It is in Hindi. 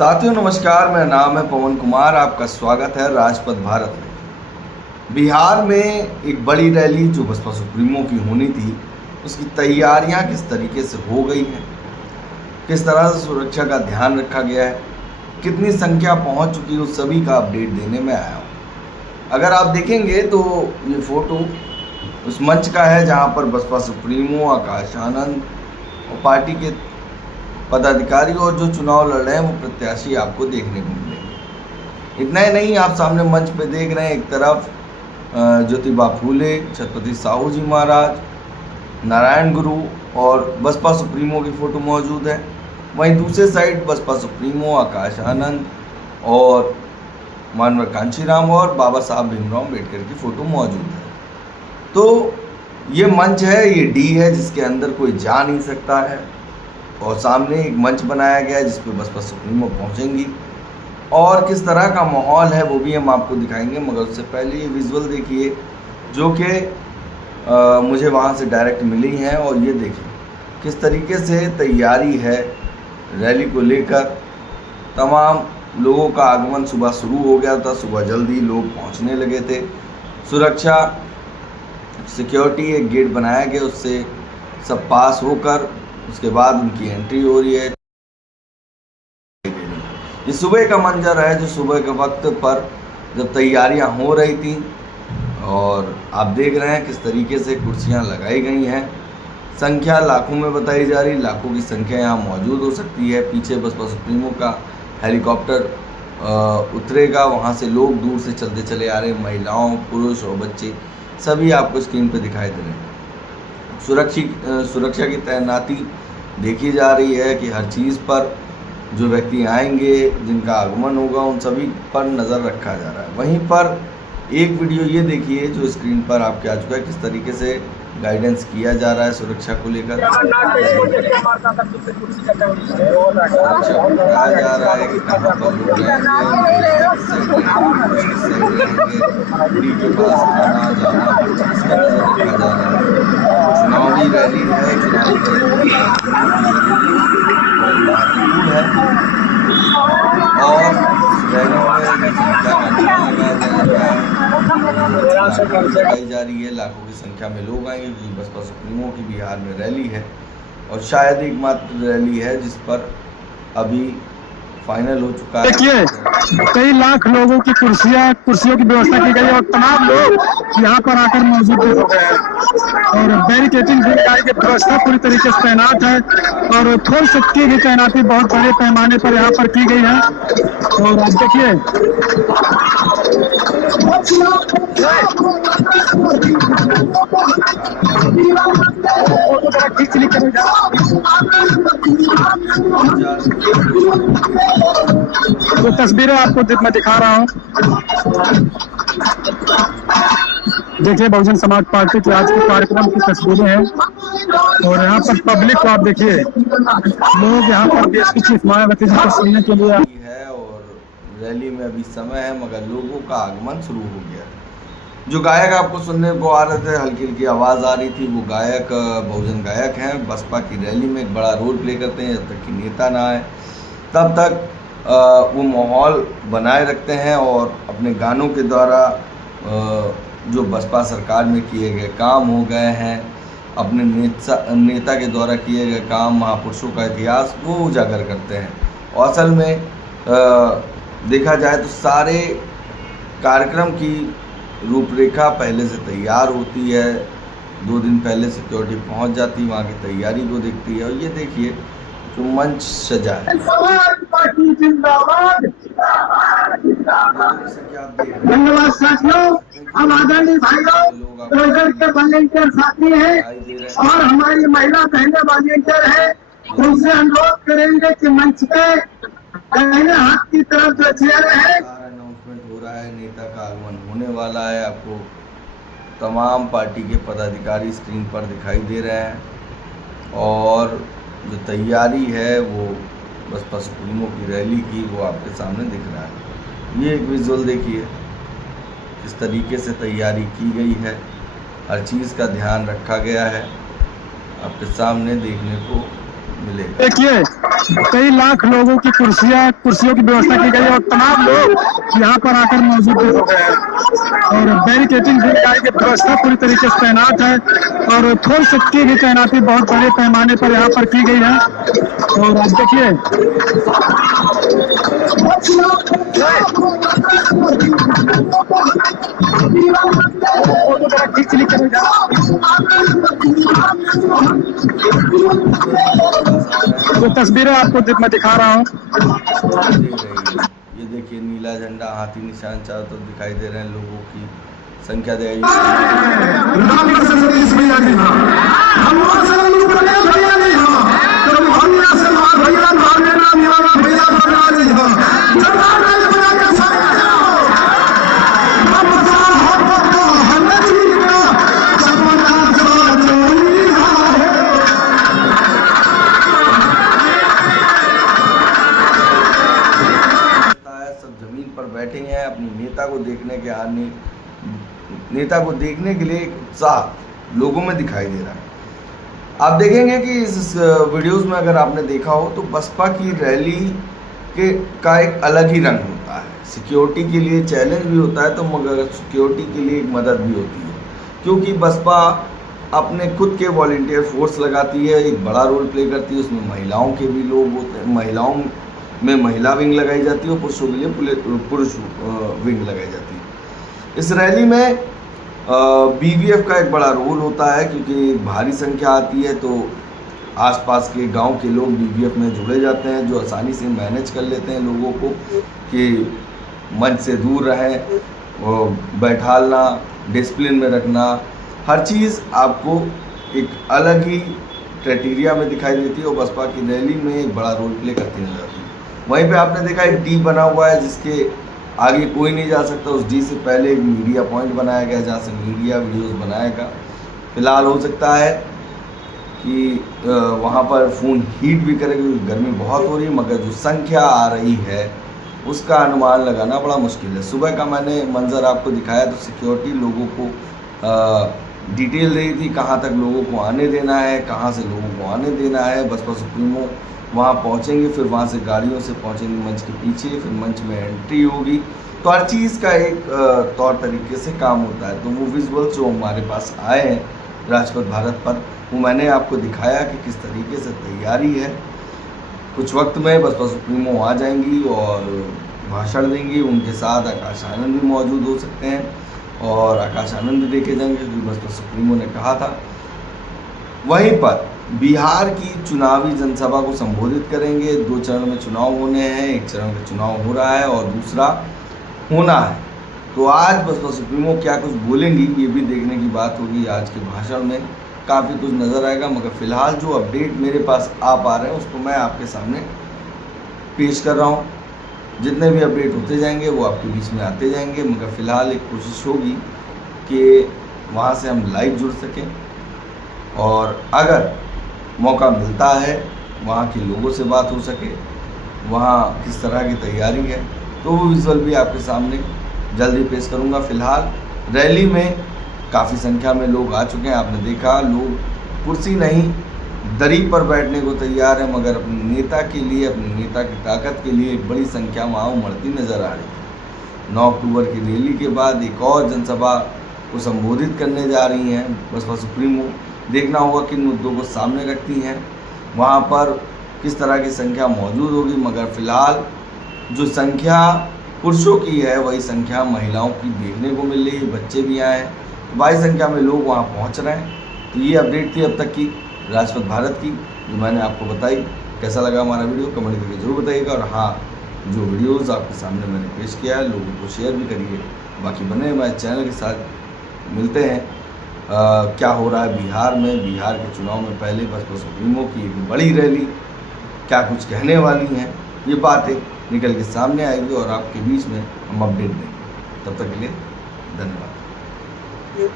साथियों नमस्कार, मेरा नाम है पवन कुमार। आपका स्वागत है राजपथ भारत में। बिहार में एक बड़ी रैली जो बसपा सुप्रीमो की होनी थी, उसकी तैयारियां किस तरीके से हो गई हैं, किस तरह से सुरक्षा का ध्यान रखा गया है, कितनी संख्या पहुंच चुकी है, उस सभी का अपडेट देने में आया हूँ। अगर आप देखेंगे तो ये फ़ोटो उस मंच का है जहां पर बसपा सुप्रीमो आकाश आनंद और पार्टी के पदाधिकारी और जो चुनाव लड़ रहे हैं वो प्रत्याशी आपको देखने को मिलेंगे। इतना ही नहीं, आप सामने मंच पे देख रहे हैं, एक तरफ ज्योतिबा फूले, छत्रपति साहू जी महाराज, नारायण गुरु और बसपा सुप्रीमो की फ़ोटो मौजूद है। वहीं दूसरे साइड बसपा सुप्रीमो आकाश आनंद और मानवर कांशीराम और बाबा साहब भीमराव अम्बेडकर की फ़ोटो मौजूद है। तो ये मंच है, ये डी है जिसके अंदर कोई जा नहीं सकता है और सामने एक मंच बनाया गया है जिस पे बसपा सुप्रीमो पहुंचेंगी और किस तरह का माहौल है वो भी हम आपको दिखाएंगे। मगर उससे पहले ये विजुअल देखिए जो कि मुझे वहाँ से डायरेक्ट मिली हैं और ये देखिए किस तरीके से तैयारी है रैली को लेकर। तमाम लोगों का आगमन सुबह शुरू हो गया था, सुबह जल्दी लोग पहुँचने लगे थे। सुरक्षा सिक्योरिटी एक गेट बनाया गया, उससे सब पास होकर उसके बाद उनकी एंट्री हो रही है। ये सुबह का मंजर है जो सुबह के वक्त पर जब तैयारियां हो रही थी और आप देख रहे हैं किस तरीके से कुर्सियां लगाई गई हैं। संख्या लाखों में बताई जा रही, लाखों की संख्या यहाँ मौजूद हो सकती है। पीछे बसपा सुप्रीमो का हेलीकॉप्टर उतरेगा, वहाँ से लोग दूर से चलते चले आ रहे हैं, महिलाओं, पुरुष और बच्चे सभी आपको स्क्रीन पर दिखाई दे रहे हैं। सुरक्षा की तैनाती देखी जा रही है कि हर चीज़ पर जो व्यक्ति आएंगे, जिनका आगमन होगा, उन सभी पर नज़र रखा जा रहा है। वहीं पर एक वीडियो ये देखिए जो स्क्रीन पर आपके आ चुका है, किस तरीके से गाइडेंस किया जा रहा है सुरक्षा को लेकर। बताया जा रहा है कि कहाँ पर लोग के पास आना जाना हर चीज़ का नज़र रखा जा रहा है। चुनावी रैली है, चुनावी महत्वपूर्ण है और रैली में संख्या का ध्यान लगाया जा रहा है। लगाई जा रही है, लाखों की संख्या में लोग आएंगे क्योंकि बसपा सुप्रीमो की बिहार में रैली है और शायद एकमात्र रैली है जिस पर अभी फाइनल हो चुका है। देखिए कई लाख लोगों की कुर्सियों की व्यवस्था की गई है और तमाम लोग यहाँ पर आकर मौजूद हो गए हैं और बैरिकेडिंग की व्यवस्था पूरी तरीके से तैनात है और फोर्स की भी तैनाती बहुत बड़े पैमाने पर यहाँ पर की गई है। और आप देखिए तो तस्वीरें आपको मैं दिखा रहा हूँ। देखिए बहुजन समाज पार्टी के आज के कार्यक्रम की तस्वीरें हैं और यहाँ पर पब्लिक को आप देखिए, लोग यहाँ पर देश की चीफ मायावती जी को सुनने के लिए है और रैली में अभी समय है मगर लोगों का आगमन शुरू हो गया। जो गायक आपको सुनने को आ रहे थे, हल्की हल्की आवाज़ आ रही थी, वो गायक बहुजन गायक हैं। बसपा की रैली में एक बड़ा रोल प्ले करते हैं। जब तक कि नेता ना आए तब तक वो माहौल बनाए रखते हैं और अपने गानों के द्वारा जो बसपा सरकार में किए गए काम हो गए हैं, अपने नेता के द्वारा किए गए काम, महापुरुषों का इतिहास वो उजागर करते हैं। और असल में देखा जाए तो सारे कार्यक्रम की रूपरेखा पहले से तैयार होती है। 2 दिन पहले सिक्योरिटी पहुंच जाती है, वहाँ की तैयारी को देखती है। और ये देखिए जो मंच सजा है, धन्यवाद साथियों। हम आदरणीय भाइयों के वॉलंटियर साथी हैं और हमारी महिला बहनें वॉलंटियर हैं, उनसे अनुरोध करेंगे कि मंच पे दाहिने हाथ की तरफ जो चेयर है, अनाउंसमेंट हो रहा है, नेता का आगमन होने वाला है। आपको तमाम पार्टी के पदाधिकारी स्क्रीन पर दिखाई दे रहे हैं और जो तैयारी है वो बसपा सुप्रीमो की रैली की वो आपके सामने दिख रहा है। ये एक विजुअल देखिए किस तरीके से तैयारी की गई है, हर चीज़ का ध्यान रखा गया है, आपके सामने देखने को मिलेगा। देखिए कई लाख लोगों की कुर्सियों की व्यवस्था की गई है और तमाम लोग यहाँ पर आकर मौजूद भी हो गए हैं और बैरिकेटिंग भी लगाई गई, व्यवस्था पूरी तरीके से तैनात है और थोड़ी शक्ति की तैनाती बहुत बड़े पैमाने पर यहाँ पर की गई है। और आप देखिए वो तस्वीरें आपको मैं दिखा रहा हूँ। ये देखिए नीला झंडा, हाथी निशान चारों तरफ दिखाई दे रहे हैं। लोगों की संख्या देखिए। जमीन पर बैठे हैं अपनी नेता को देखने के लिए एक उत्साह लोगों में दिखाई दे रहा है। आप देखेंगे कि इस वीडियोस में अगर आपने देखा हो तो बसपा की रैली का एक अलग ही रंग होता है। सिक्योरिटी के लिए चैलेंज भी होता है तो मगर सिक्योरिटी के लिए एक मदद भी होती है, क्योंकि बसपा अपने खुद के वॉलंटियर फोर्स लगाती है, एक बड़ा रोल प्ले करती है। उसमें महिलाओं के भी लोग होते हैं, महिलाओं में महिला विंग लगाई जाती है और पुरुषों के लिए पुरुष विंग लगाई जाती है। इस रैली में बीवीएफ का एक बड़ा रोल होता है, क्योंकि भारी संख्या आती है तो आसपास के गांव के लोग बीवीएफ में जुड़े जाते हैं, जो आसानी से मैनेज कर लेते हैं लोगों को कि मंच से दूर रहें, बैठालना, डिसिप्लिन में रखना, हर चीज़ आपको एक अलग ही क्राइटेरिया में दिखाई देती है और बसपा की रैली में एक बड़ा रोल प्ले करती नजर आती है। वहीं पे आपने देखा एक डी बना हुआ है जिसके आगे कोई नहीं जा सकता। उस डी से पहले एक मीडिया पॉइंट बनाया गया जहाँ से मीडिया वीडियोस बनाएगा। फिलहाल हो सकता है कि वहाँ पर फ़ोन हीट भी करे क्योंकि गर्मी बहुत हो रही है, मगर जो संख्या आ रही है उसका अनुमान लगाना बड़ा मुश्किल है। सुबह का मैंने मंजर आपको दिखाया तो सिक्योरिटी लोगों को डिटेल रही थी कहाँ तक लोगों को आने देना है, कहाँ से लोगों को आने देना है। बसपा सुप्रीमो वहाँ पहुँचेंगे, फिर वहाँ से गाड़ियों से पहुँचेंगे मंच के पीछे, फिर मंच में एंट्री होगी। तो हर चीज़ का एक तौर तरीके से काम होता है। तो वो विजुअल्स जो हमारे पास आए हैं राजपथ भारत पर, वो मैंने आपको दिखाया कि किस तरीके से तैयारी है। कुछ वक्त में बसपा सुप्रीमो आ जाएंगी और भाषण देंगी। उनके साथ आकाश आनंद भी मौजूद हो सकते हैं और आकाश आनंद भी देखे जाएंगे क्योंकि बसपा सुप्रीमो ने कहा था। वहीं पर बिहार की चुनावी जनसभा को संबोधित करेंगे। 2 चरण में चुनाव होने हैं, एक चरण का चुनाव हो रहा है और दूसरा होना है। तो आज बसपा सुप्रीमो क्या कुछ बोलेंगी ये भी देखने की बात होगी। आज के भाषण में काफ़ी कुछ नज़र आएगा, मगर फ़िलहाल जो अपडेट मेरे पास आ पा रहे हैं उसको मैं आपके सामने पेश कर रहा हूँ। जितने भी अपडेट होते जाएंगे वो आपके बीच में आते जाएंगे, मगर फ़िलहाल एक कोशिश होगी कि वहाँ से हम लाइव जुड़ सकें और अगर मौका मिलता है वहाँ के लोगों से बात हो सके, वहाँ किस तरह की तैयारी है, तो वो विजुअल भी आपके सामने जल्दी पेश करूँगा। फ़िलहाल रैली में काफ़ी संख्या में लोग आ चुके हैं। आपने देखा लोग कुर्सी नहीं दरी पर बैठने को तैयार है, मगर अपने नेता के लिए, अपने नेता की ताकत के लिए एक बड़ी संख्या वहाँ उमड़ती नज़र आ रही है। 9 अक्टूबर की रैली के बाद एक और जनसभा को संबोधित करने जा रही हैं बसपा सुप्रीमो। देखना होगा किन मुद्दों को सामने रखती हैं, वहाँ पर किस तरह की संख्या मौजूद होगी, मगर फ़िलहाल जो संख्या पुरुषों की है वही संख्या महिलाओं की देखने को मिल रही है। बच्चे भी आए हैं, तो बड़ी संख्या में लोग वहाँ पहुँच रहे हैं। तो ये अपडेट थी अब तक की राजपथ भारत की, जो मैंने आपको बताई। कैसा लगा हमारा वीडियो कमेंट करके जरूर बताइएगा। और हाँ, जो वीडियोज़ आपके सामने मैंने पेश किया है लोगों को शेयर भी करिए। बाकी बने हमारे चैनल के साथ मिलते हैं। क्या हो रहा है बिहार में, बिहार के चुनाव में पहले बसपा सुप्रीमो की एक बड़ी रैली क्या कुछ कहने वाली हैं, ये बातें निकल के सामने आएगी और आपके बीच में हम अपडेट देंगे। तब तक के लिए धन्यवाद।